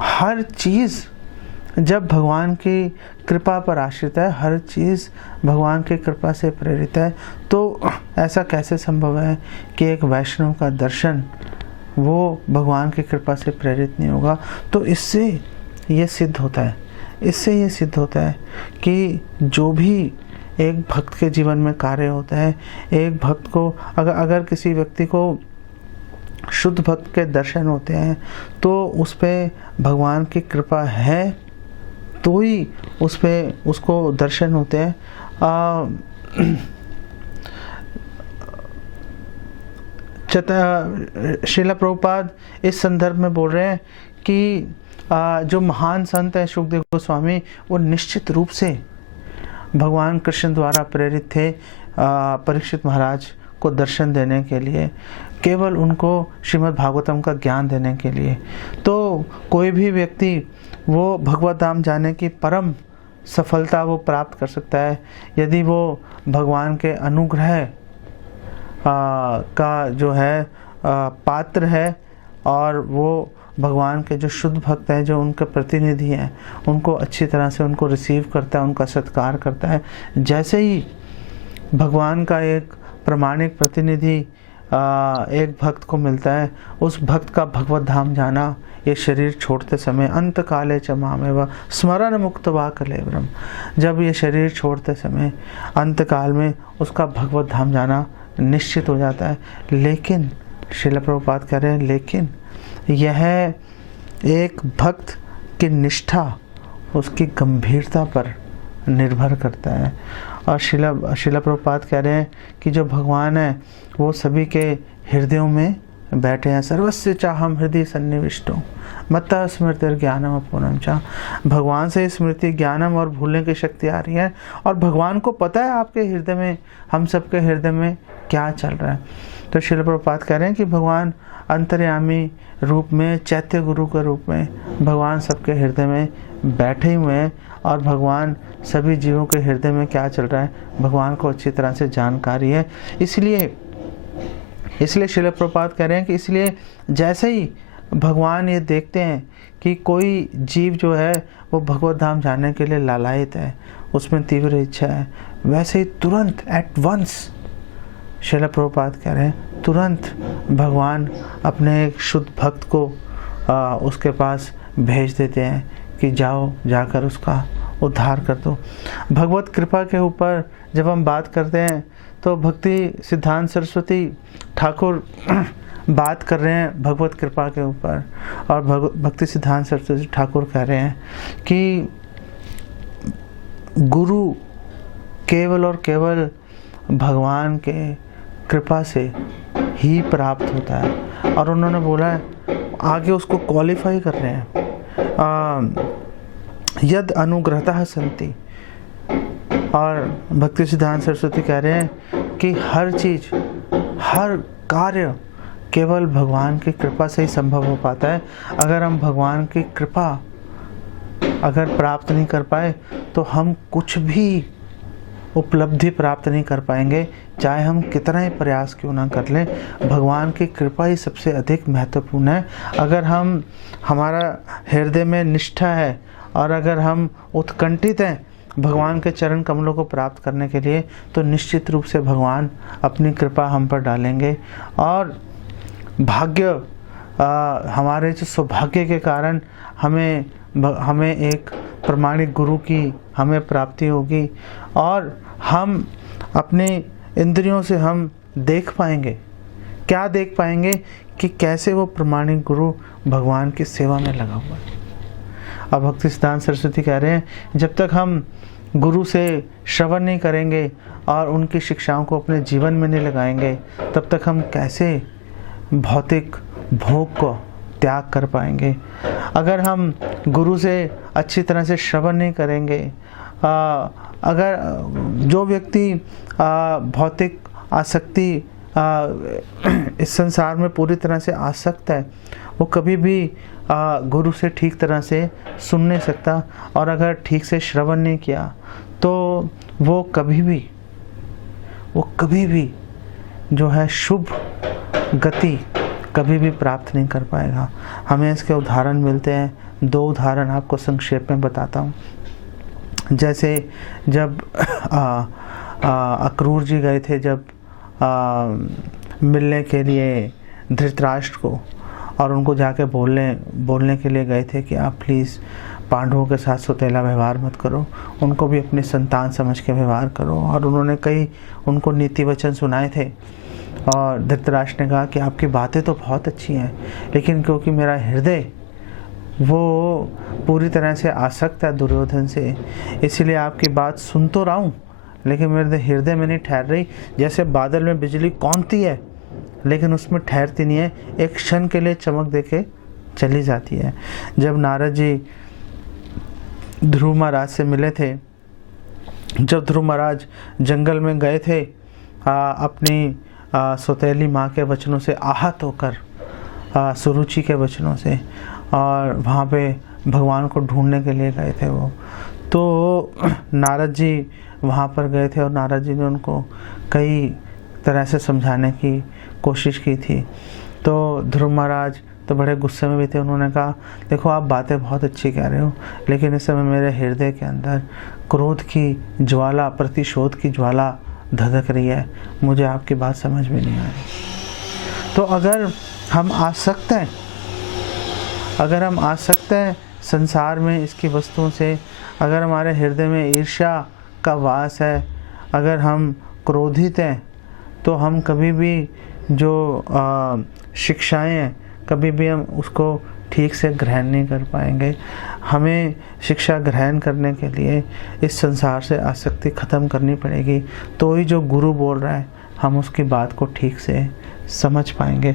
हर चीज़ जब भगवान की कृपा पर आश्रित है, हर चीज़ भगवान की कृपा से प्रेरित है, तो ऐसा कैसे संभव है कि एक वैष्णव का दर्शन वो भगवान की कृपा से प्रेरित नहीं होगा। तो इससे ये सिद्ध होता है कि जो भी एक भक्त के जीवन में कार्य होता है, एक भक्त को अगर किसी व्यक्ति को शुद्ध भक्त के दर्शन होते हैं तो उस पे भगवान की कृपा है, तो ही उस पे उसको दर्शन होते हैं। श्रील प्रभुपाद इस संदर्भ में बोल रहे हैं कि जो महान संत है शुकदेव गोस्वामी, वो निश्चित रूप से भगवान कृष्ण द्वारा प्रेरित थे परीक्षित महाराज को दर्शन देने के लिए, केवल उनको श्रीमद् भागवतम का ज्ञान देने के लिए। तो कोई भी व्यक्ति वो भगवत धाम जाने की परम सफलता वो प्राप्त कर सकता है यदि वो भगवान के अनुग्रह का जो है पात्र है, और वो भगवान के जो शुद्ध भक्त हैं, जो उनके प्रतिनिधि हैं, उनको अच्छी तरह से उनको रिसीव करता है, उनका सत्कार करता है। जैसे ही भगवान का एक प्रमाणिक प्रतिनिधि एक भक्त को मिलता है, उस भक्त का भगवत धाम जाना ये शरीर छोड़ते समय अंत काले च मामेव स्मरण मुक्त वा कलेवरम, जब ये शरीर छोड़ते समय अंत काल में उसका भगवत धाम जाना निश्चित हो जाता है। लेकिन श्रील प्रभुपाद कह रहे हैं, लेकिन यह एक भक्त की निष्ठा उसकी गंभीरता पर निर्भर करता है। और श्रील प्रभुपाद कह रहे हैं कि जो भगवान है वो सभी के हृदयों में बैठे हैं। सर्वस्य चाहम हृदय सन्निविष्टो मत्ता स्मृति ज्ञानम अपूर्णम चा। भगवान से स्मृति, ज्ञानम और भूलने की शक्ति आ रही है, और भगवान को पता है आपके हृदय में, हम सबके हृदय में क्या चल रहा है। तो श्रील प्रभुपाद कह रहे हैं कि भगवान अंतर्यामी रूप में, चैत्य गुरु के रूप में भगवान सबके हृदय में बैठे हुए हैं, और भगवान सभी जीवों के हृदय में क्या चल रहा है भगवान को अच्छी तरह से जानकारी है। इसलिए श्रील प्रभुपाद कह रहे हैं कि इसलिए जैसे ही भगवान ये देखते हैं कि कोई जीव जो है वो भगवत धाम जाने के लिए लालायित है, उसमें तीव्र इच्छा है, वैसे ही तुरंत एट वंस श्रील प्रभुपाद कह रहे हैं तुरंत भगवान अपने एक शुद्ध भक्त को उसके पास भेज देते हैं कि जाओ, जाकर उसका उद्धार कर दो। भगवत कृपा के ऊपर जब हम बात करते हैं तो भक्ति सिद्धांत सरस्वती ठाकुर बात कर रहे हैं भगवत कृपा के ऊपर, और भक्ति सिद्धांत सरस्वती ठाकुर कह रहे हैं कि गुरु केवल और केवल भगवान के कृपा से ही प्राप्त होता है। और उन्होंने बोला है, आगे उसको क्वालिफाई कर रहे हैं, यद अनुग्रहतः सन्ति। और भक्ति सिद्धांत सरस्वती कह रहे हैं कि हर चीज़, हर कार्य केवल भगवान की कृपा से ही संभव हो पाता है। अगर हम भगवान की कृपा अगर प्राप्त नहीं कर पाए तो हम कुछ भी उपलब्धि प्राप्त नहीं कर पाएंगे, चाहे हम कितना ही प्रयास क्यों ना कर लें। भगवान की कृपा ही सबसे अधिक महत्वपूर्ण है। अगर हम, हमारा हृदय में निष्ठा है और अगर हम उत्कंठित हैं भगवान के चरण कमलों को प्राप्त करने के लिए, तो निश्चित रूप से भगवान अपनी कृपा हम पर डालेंगे। और भाग्य, हमारे जो सौभाग्य के कारण हमें एक प्रमाणिक गुरु की हमें प्राप्ति होगी, और हम अपने इंद्रियों से हम देख पाएंगे, क्या देख पाएंगे कि कैसे वो प्रमाणिक गुरु भगवान की सेवा में लगा हुआ है। अब भक्ति सिद्धांत सरस्वती कह रहे हैं, जब तक हम गुरु से श्रवण नहीं करेंगे और उनकी शिक्षाओं को अपने जीवन में नहीं लगाएंगे, तब तक हम कैसे भौतिक भोग को त्याग कर पाएंगे। अगर हम गुरु से अच्छी तरह से श्रवण नहीं करेंगे, अगर जो व्यक्ति भौतिक आसक्ति इस संसार में पूरी तरह से आसक्त है, वो कभी भी गुरु से ठीक तरह से सुन नहीं सकता, और अगर ठीक से श्रवण नहीं किया तो वो कभी भी जो है शुभ गति कभी भी प्राप्त नहीं कर पाएगा। हमें इसके उदाहरण मिलते हैं 2 उदाहरण आपको संक्षेप में बताता हूँ। जैसे जब अक्रूर जी गए थे जब मिलने के लिए धृतराष्ट्र को, और उनको जाके बोलने के लिए गए थे कि आप प्लीज़ पांडवों के साथ सौतेला व्यवहार मत करो, उनको भी अपनी संतान समझ के व्यवहार करो। और उन्होंने कई उनको नीति वचन सुनाए थे। और धृतराष्ट्र ने कहा कि आपकी बातें तो बहुत अच्छी हैं, लेकिन क्योंकि मेरा हृदय वो पूरी तरह से आसक्त है दुर्योधन से, इसीलिए आपकी बात सुन तो रहा हूँ, लेकिन मेरे हृदय में नहीं ठहर रही। जैसे बादल में बिजली कौंधती है लेकिन उसमें ठहरती नहीं है, एक क्षण के लिए चमक देके चली जाती है। जब नारद जी ध्रुव महाराज से मिले थे, जब ध्रुव महाराज जंगल में गए थे अपनी सौतेली माँ के वचनों से आहत होकर, सुरुचि के वचनों से, और वहाँ पे भगवान को ढूंढने के लिए गए थे वो, तो नारद जी वहाँ पर गए थे और नारद जी ने उनको कई तरह से समझाने की कोशिश की थी। तो ध्रुव महाराज तो बड़े गुस्से में भी थे। उन्होंने कहा देखो आप बातें बहुत अच्छी कह रहे हो, लेकिन इस समय मेरे हृदय के अंदर क्रोध की ज्वाला, प्रतिशोध की ज्वाला धधक रही है, मुझे आपकी बात समझ में नहीं आ रही। तो अगर हम आसक्त हैं संसार में इसकी वस्तुओं से, अगर हमारे हृदय में ईर्ष्या का वास है, अगर हम क्रोधित हैं, तो हम कभी भी जो शिक्षाएं हैं कभी भी हम उसको ठीक से ग्रहण नहीं कर पाएंगे। हमें शिक्षा ग्रहण करने के लिए इस संसार से आसक्ति ख़त्म करनी पड़ेगी, तो ही जो गुरु बोल रहा है हम उसकी बात को ठीक से समझ पाएंगे।